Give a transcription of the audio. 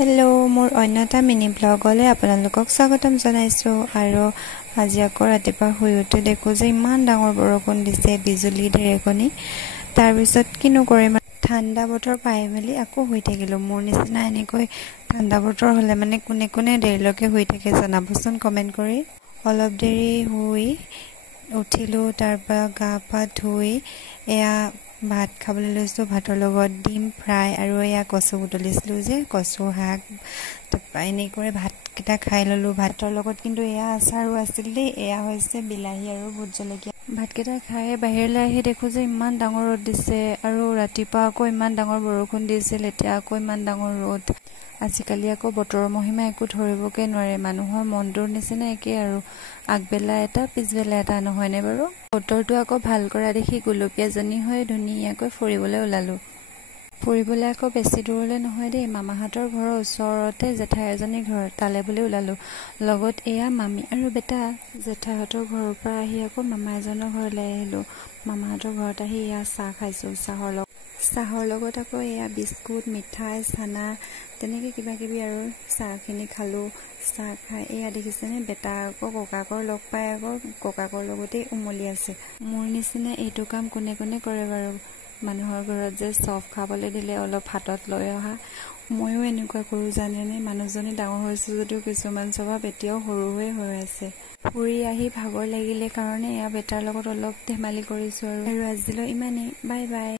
Hello' মোৰ অন্যটা mini ব্লগলৈ আপোনালোকক স্বাগতম জনাইছোঁ। আৰু আজি আকৌ ৰাতিপুৱা শুই উঠি দেখোঁ যে ইমান ডাঙৰ বৰষুণ দিছে, বিজুলী ঢেৰেকণি। তাৰপিছত কিনো কৰিম, ঠাণ্ডা বতৰ পাই মেলি আকৌ শুই থাকিলোঁ। মোৰ নিচিনা এনেকৈ ঠাণ্ডা বতৰ হ'লে মানে কোনে কোনে দেৰিলৈকে শুই থাকে জনাবচোন কমেণ্ট কৰি। অলপ দেৰি শুই উঠিলোঁ, তাৰপৰা গা পা ধুই এয়া ভাত খাবলৈ লৈছোঁ। ভাতৰ লগত ডিম ফ্ৰাই আৰু এয়া কচু বুটলিছিলোঁ যে কচু শাক, তাৰপৰা এনেকৈ ভাতকেইটা খাই ল'লোঁ। ভাতৰ লগত কিন্তু এয়া আচাৰো আছিল দেই, এয়া হৈছে বিলাহী আৰু ভোট জলকীয়া। ভাতকেইটা খাই বাহিৰলৈ আহি দেখোঁ যে ইমান ডাঙৰ ৰ'দ দিছে, আৰু ৰাতিপুৱা আকৌ ইমান ডাঙৰ বৰষুণ দিছিল, এতিয়া আকৌ ইমান ডাঙৰ ৰ'দ। আজিকালি আকৌ বতৰৰ মহিমা একো ধৰিবকৈ নোৱাৰে, মানুহৰ মনটোৰ নিচিনা একেই আৰু, আগবেলা এটা পিছবেলা এটা, নহয়নে বাৰু? বতৰটো আকৌ ভাল কৰা দেখি গুলপীয়াজনী হৈ ধুনীয়াকৈ ফুৰিবলৈ ওলালোঁ। ফুৰিবলৈ আকৌ বেছি দূৰলৈ নহয় দেই, মামাহঁতৰ ঘৰৰ ওচৰতে জেঠাই এজনীৰ ঘৰ, তালৈ বুলি ওলালোঁ। লগত এয়া মামী আৰু বেটা। জেঠাইহঁতৰ ঘৰৰ পৰা আহি আকৌ মামা এজনৰ ঘৰলৈ আহিলোঁ। মামাহঁতৰ ঘৰত আহি এয়া চাহ খাইছোঁ। চাহৰ লগত আকৌ এয়া বিস্কুট, মিঠাই, চানা, তেনেকৈ কিবা কিবি আৰু চাহখিনি খালোঁ। চাহ খাই এয়া দেখিছেনে, বেটা আকৌ ককাকৰ লগ পাই আকৌ ককাকৰ লগতেই উমলি আছে। মোৰ নিচিনা এইটো কাম কোনে কোনে কৰে বাৰু? মানুহৰ ঘৰত যে চব খাবলৈ দিলে অলপ হাতত লৈ অহা, ময়ো এনেকুৱা কৰোঁ জানেনে। মানুহজনী ডাঙৰ হৈছে যদিও কিছুমান স্বভাৱ এতিয়াও সৰু হৈ আছে। ফুৰি আহি ভাগৰ লাগিলে কাৰণে এয়া বেটাৰ লগত অলপ ধেমালি কৰিছোঁ আৰু আজিলৈ ইমানেই। Bye bye.